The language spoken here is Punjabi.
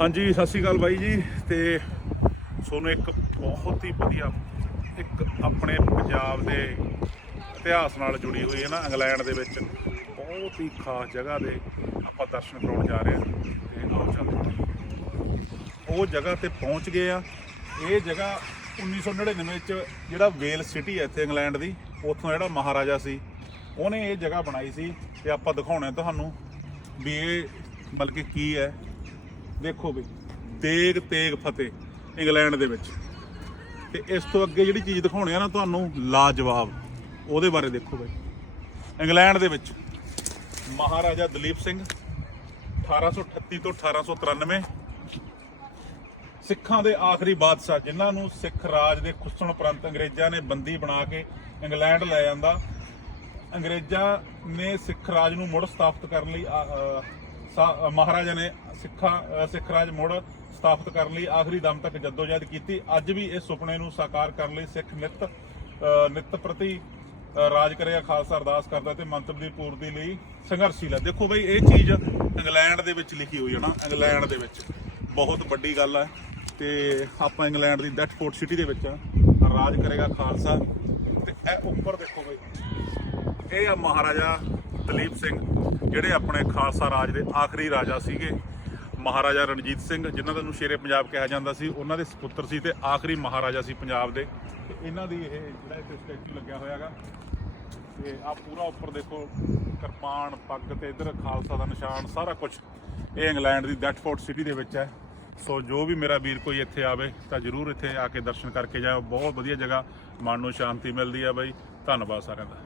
ਹਾਂਜੀ, ਸਤਿ ਸ਼੍ਰੀ ਅਕਾਲ ਬਾਈ ਜੀ। ਤੇ ਤੁਹਾਨੂੰ ਇੱਕ ਬਹੁਤ ਹੀ ਵਧੀਆ, ਇੱਕ ਆਪਣੇ ਪੰਜਾਬ ਦੇ ਇਤਿਹਾਸ ਨਾਲ ਜੁੜੀ ਹੋਈ ਹੈ ਨਾ, ਇੰਗਲੈਂਡ ਦੇ ਵਿੱਚ। ਬਹੁਤ ਹੀ ਖਾਸ ਜਗ੍ਹਾ ਦੇ ਆਪਾਂ ਦਰਸ਼ਨ ਕਰਾਉਣ ਜਾ ਰਹੇ ਹਾਂ। ਤੇ ਆਓ ਚੱਲਦੇ ਉਹ ਜਗ੍ਹਾ ਤੇ ਪਹੁੰਚ ਗਏ ਆ। ਇਹ ਜਗ੍ਹਾ 1999 ਵਿੱਚ ਜਿਹੜਾ ਵੇਲ ਸਿਟੀ ਹੈ ਇੱਥੇ ਇੰਗਲੈਂਡ ਦੀ, ਉੱਥੋਂ ਜਿਹੜਾ ਮਹਾਰਾਜਾ ਸੀ, ਉਹਨੇ ਇਹ ਜਗ੍ਹਾ ਬਣਾਈ ਸੀ। ਤੇ ਆਪਾਂ ਦਿਖਾਉਣਾ ਤੁਹਾਨੂੰ ਵੀ ਇਹ ਬਲਕਿ ਕੀ ਹੈ। ਦੇਖੋ ਬਈ ਦੇਗ ਤੇਗ ਫਤਿਹ ਇੰਗਲੈਂਡ ਦੇ ਵਿੱਚ। ਤੇ ਇਸ ਤੋਂ ਅੱਗੇ ਜਿਹੜੀ ਚੀਜ਼ ਦਿਖਾਉਣੀ ਆ ਨਾ ਤੁਹਾਨੂੰ, ਲਾਜਵਾਬ, ਉਹਦੇ ਬਾਰੇ ਦੇਖੋ ਬਈ। ਇੰਗਲੈਂਡ ਦੇ ਵਿੱਚ ਮਹਾਰਾਜਾ ਦਲੀਪ ਸਿੰਘ 1838 ਤੋਂ 1893 ਸਿੱਖਾਂ ਦੇ ਆਖਰੀ ਬਾਦਸ਼ਾਹ, ਜਿਨ੍ਹਾਂ ਨੂੰ ਸਿੱਖ ਰਾਜ ਦੇ ਖੁੱਸਣ ਉਪਰੰਤ ਅੰਗਰੇਜ਼ਾਂ ਨੇ ਬੰਦੀ ਬਣਾ ਕੇ ਇੰਗਲੈਂਡ ਲੈ ਜਾਂਦਾ, ਅੰਗਰੇਜ਼ਾਂ ਨੇ ਸਿੱਖ ਰਾਜ ਨੂੰ ਮੁੜ ਸਥਾਪਿਤ ਕਰਨ ਲਈ ਆ- ਮਹਾਰਾਜਾ ਨੇ ਸਿੱਖਾਂ ਸਿੱਖ ਰਾਜ ਮੁੜ ਸਥਾਪਿਤ ਕਰਨ ਲਈ ਆਖਰੀ ਦਮ ਤੱਕ ਜਦੋਜਹਿਦ ਕੀਤੀ। ਅੱਜ ਵੀ ਇਸ ਸੁਪਨੇ ਨੂੰ ਸਾਕਾਰ ਕਰਨ ਲਈ ਸਿੱਖ ਨਿਤ ਅ, ਨਿਤ ਪ੍ਰਤੀ ਰਾਜ ਕਰੇਗਾ ਖਾਲਸਾ ਅਰਦਾਸ ਕਰਦਾ ਤੇ ਮੰਤਵ ਦੀ ਪੂਰਤੀ ਲਈ ਸੰਘਰਸ਼ੀਲ ਹੈ। ਦੇਖੋ ਬਈ ਇਹ ਚੀਜ਼ ਇੰਗਲੈਂਡ ਦੇ ਵਿੱਚ ਲਿਖੀ ਹੋਈ ਹੈ ਨਾ ਇੰਗਲੈਂਡ ਦੇ ਵਿੱਚ। ਬਹੁਤ ਵੱਡੀ ਗੱਲ ਹੈ ਤੇ ਆਪਾਂ ਇੰਗਲੈਂਡ ਦੀ ਡੈਟਫੋਰਡ ਸਿਟੀ ਦੇ ਵਿੱਚ ਰਾਜ ਕਰੇਗਾ ਖਾਲਸਾ। ਤੇ ਇਹ ਉੱਪਰ ਦੇਖੋ ਬਈ ਇਹ ਆ ਮਹਾਰਾਜਾ ਦਲੀਪ ਸਿੰਘ। ਜਿਹੜੇ ਆਪਣੇ ਖਾਲਸਾ ਰਾਜ ਦੇ ਆਖਰੀ ਰਾਜਾ ਸੀਗੇ, ਮਹਾਰਾਜਾ ਰਣਜੀਤ ਸਿੰਘ, ਜਿਨ੍ਹਾਂ ਦਾ ਨੂੰ ਸ਼ੇਰੇ ਪੰਜਾਬ ਕਿਹਾ ਜਾਂਦਾ ਸੀ, ਉਹਨਾਂ ਦੇ ਸੁਪੁੱਤਰ ਸੀ ਤੇ ਆਖਰੀ ਮਹਾਰਾਜਾ ਸੀ ਪੰਜਾਬ ਦੇ। ਤੇ ਇਹਨਾਂ ਦੀ ਇਹ ਜਿਹੜਾ ਇੱਥੇ ਸਟੈਚੂ ਲੱਗਿਆ ਹੋਇਆਗਾ ਤੇ ਆ ਪੂਰਾ ਉੱਪਰ ਦੇਖੋ, ਕਿਰਪਾਨ, ਪੱਗ ਤੇ ਇਧਰ ਖਾਲਸਾ ਦਾ ਨਿਸ਼ਾਨ, ਸਾਰਾ ਕੁਝ ਇਹ ਇੰਗਲੈਂਡ ਦੀ ਡੈਟਫੋਰਡ ਸਿਟੀ ਦੇ ਵਿੱਚ ਹੈ। ਸੋ ਜੋ ਵੀ ਮੇਰਾ ਵੀਰ ਕੋਈ ਇੱਥੇ ਆਵੇ ਤਾਂ ਜਰੂਰ ਇੱਥੇ ਆ ਕੇ ਦਰਸ਼ਨ ਕਰਕੇ ਜਾਓ ਬਹੁਤ ਵਧੀਆ ਜਗ੍ਹਾ, ਮਨ ਨੂੰ ਸ਼ਾਂਤੀ ਮਿਲਦੀ ਆ ਬਾਈ। ਧੰਨਵਾਦ ਸਾਰਿਆਂ ਦਾ।